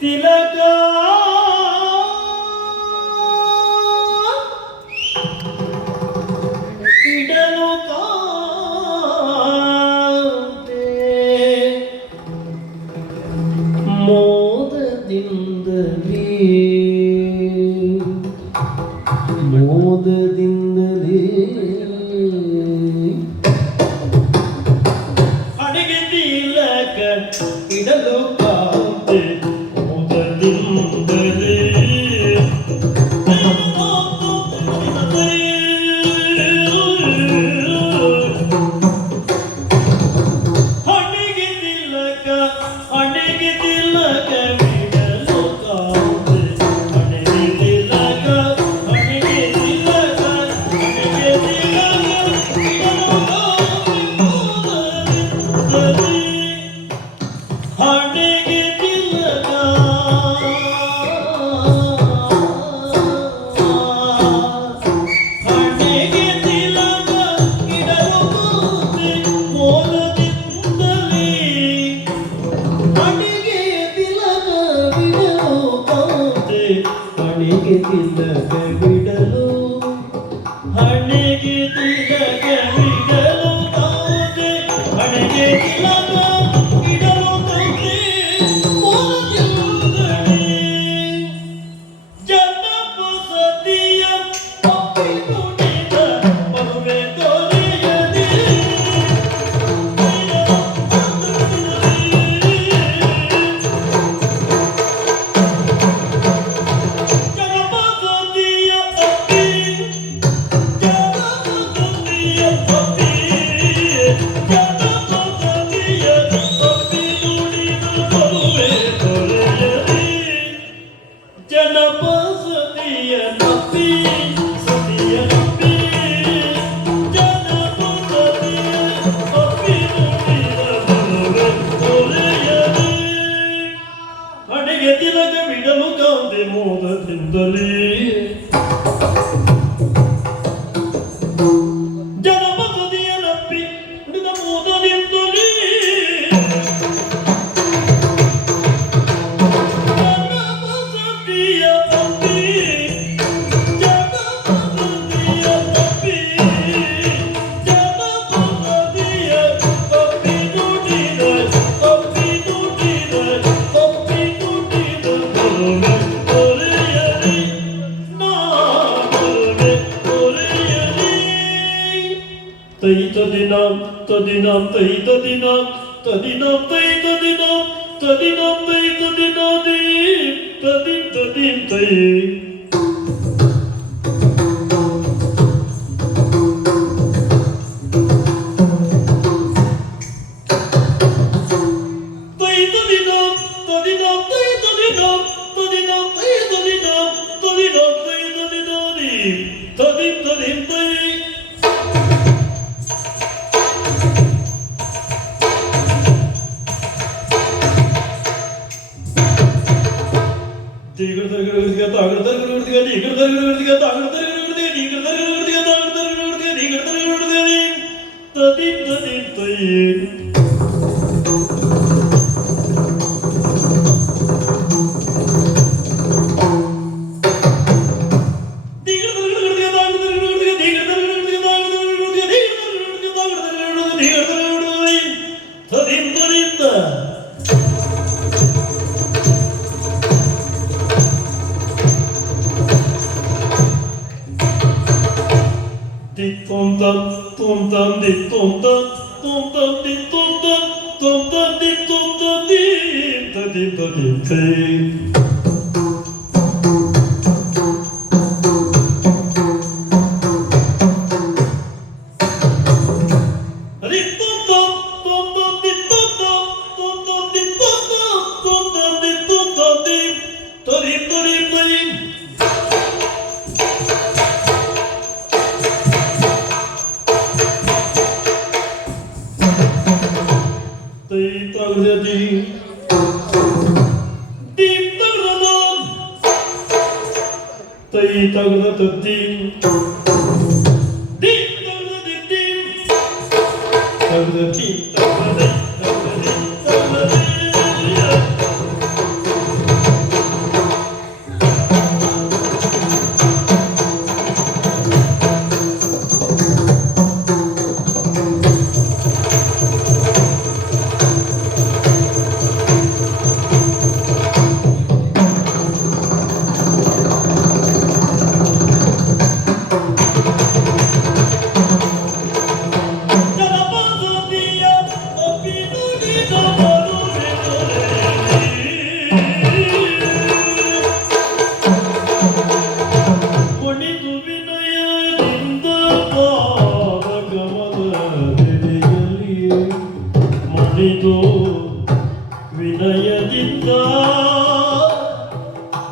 ತಿಲಕ ಇಡಲು ಕಾಂತೆ ಮೋದದಿಂದಲೇ ಅಡಿಗೆ ತಿಲಕ ಇಡಲು ಕಾಂತೆ ಮೋದದಿಂದಲೇ ಹಣೆಗೆ ತಿಲಕ ಬಿಡಲು ಹಣೆಗೆ ತಿಲಕ ಬಿಡಲು ಕಾಂತೆ ಹಣೆಗೆ ತಿಲಕ ಬಿಡಲು ಕಾಂತೆ ಮೋದದಿಂದಲೇ ಜನಪಸತಿಯ ಅಪ್ಪಿ ನುಡಿದ ಮದುವೆ ತೋರಿಯಲಿ ಜನಪಸತಿಯ ನಪ್ಪಿ ಸತಿಯ ನಪ್ಪಿ ಜನಪಸತಿಯ ಅಪ್ಪಿ ನುಡಿದ ಮದುವೆ ತೋರಿಯಲಿ ಹಣೆಗೆ ತಿಲಕ ಬಿಡಲು ಕಾಂತೆ ಮೋದದಿಂದಲೇ ಜನಪಸತಿಯ ನಪ್ಪಿ ನುಡಿದ ಮೋದದಿಂದಲೇ ತದಿನಂ ತದಿನಂ ತದಿನಂ ತದಿನಂ ತದಿನಂ ತದಿನಂ ತದಿನದಿ ತದಿಂ ತದಿಂ ತೈ ತದಿನಂ ತದಿನಂ ತದಿನಂ ತದಿನಂ ತದಿನಂ ತದಿನಂ ತದಿನದಿ ತದಿಂ ತದಿಂ ತೈ Tom tam tom tam di tom tam di tom tam di tom tam di ta di te di tom tam di tom tam di tom di ta di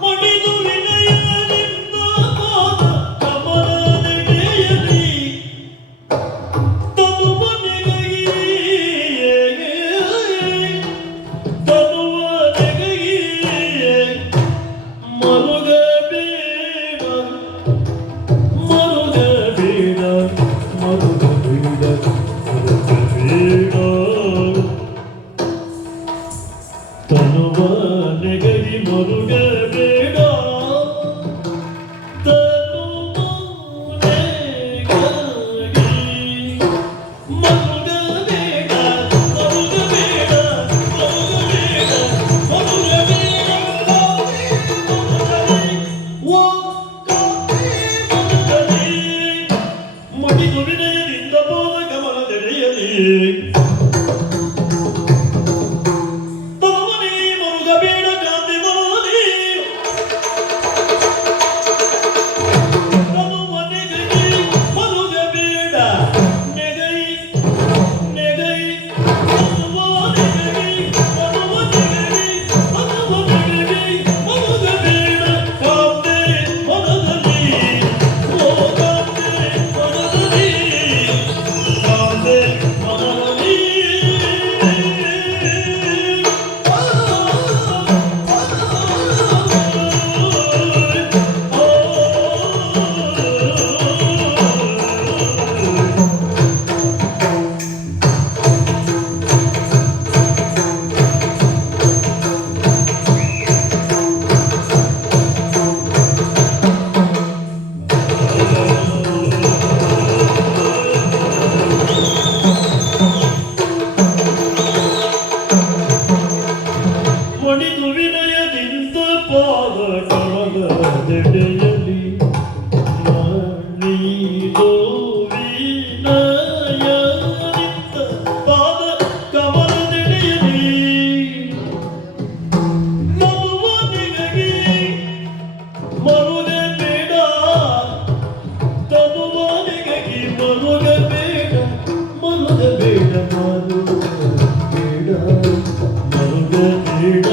ಮಡಿದು ವಿನಯದಿಂದ ಪಾದ ಕಮಲದೆಡೆಯಲಿ ತನುವ ನೆಗಗಿಯೇ ತನುವ ನೆಗಗಿಯೇ ಮರುಗಬೇಡ ಮರುಗಬೇಡ ಮರುಗಬೇಡ ಮರುಗಬೇಡ ತನುವ ನೆಗಡಿ ಮರುಗಬೇಡ ತನುವ ನೆಗಡಿ ಮರುಗಬೇಡ ಮರುಗಬೇಡ ಮರುಗಬೇಡ ಮರುಗಬೇಡ ಓ ಕಾಪಿ ಮರುಗಲಿ ಮಡಿದು ವಿನಯದಿಂದ ಪಾದ ಕಮಲದೆಡೆಯಲಿ ಮಡಿದು ವಿನಯದಿಂದ ಪಾದ ಕಮಲದೆಡೆಯಲಿ ಮಣಿದು ವಿನಯದಿಂದ ಪಾದ ಕಮಲದೆಡೆಯಲಿ ನಗುವ ನಿಗಗಿ ಮರುಗಬೇಡ ತನುವ ನಿಗಗಿ ಮರುಗಬೇಡ ಮರುಗಬೇಡ ಮರುಗಬೇಡ ಮರುಗಬೇಡ